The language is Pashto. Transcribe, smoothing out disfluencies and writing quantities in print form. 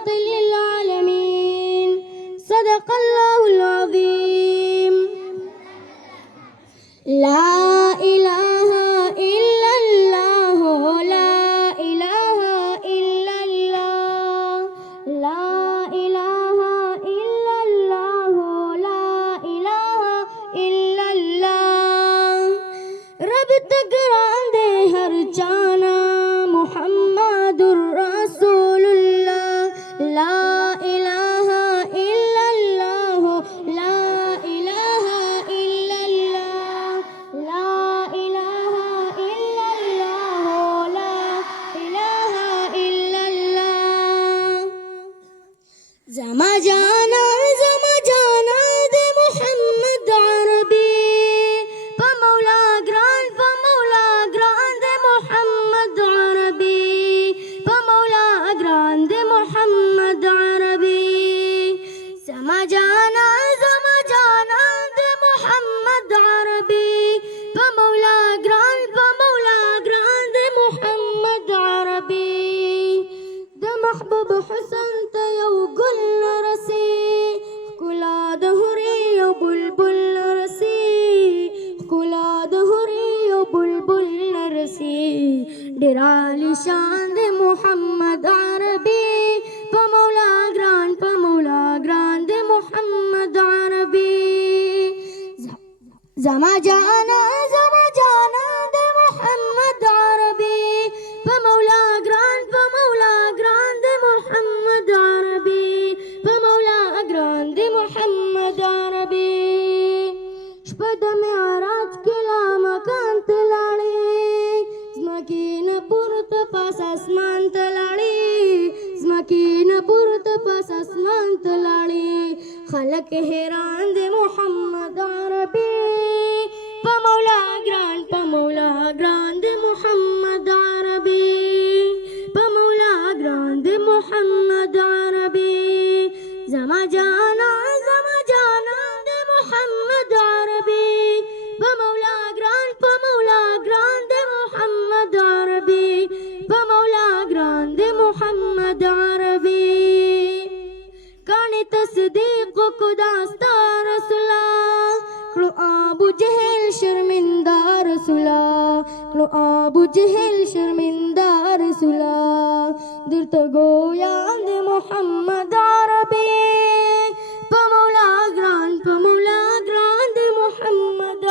ورحمة للعالمين. صدق الله العظيم. لا إله إلا الله لا إله إلا الله لا إله إلا الله لا إله إلا الله. رب تقران دے ہر جانا محمد رسول اللہ. لا إله إلا الله لا إله إلا الله لا إله إلا الله لا إله إلا الله. زما جانا دے محمد عربی فمولا گران دے محمد عربی فمولا گران دے محمد عربی. زما جانا دے محمد عربی فمولا گران دے محمد عربی. د محبوب حسن ته یو ګل رسی ښکلا د هورې یو بلبل رسی ښکلا د هورې یو بلبل رسی. ډېر عالی شان د محمد عربي په مولا ګران د محمد عربي. زما جانا د محمد عربي په مولا ګران د محمد عربي په مولا ګران د محمد عربي. شپه د معراج کې لا مکان ته لاړې زمکې نه پورته پاس اسمان ته لاړې زمکې نه پورته پاس اسمان ته لاړې. خلک حیران د محمد عربي په مولا ګران د محمد عربي په مولا ګران د محمد عربي. زما جانا د محمد عربي په مولا ګران د محمد عربي په مولا ګران د محمد عربي. کاڼې تصدیق کو داستا رسولا کړو ابو جهل شرمنده رسولا کړو ابو جهل شرمنده رسولا. درته ګویان د محمد عربي په مولا ګران د محمد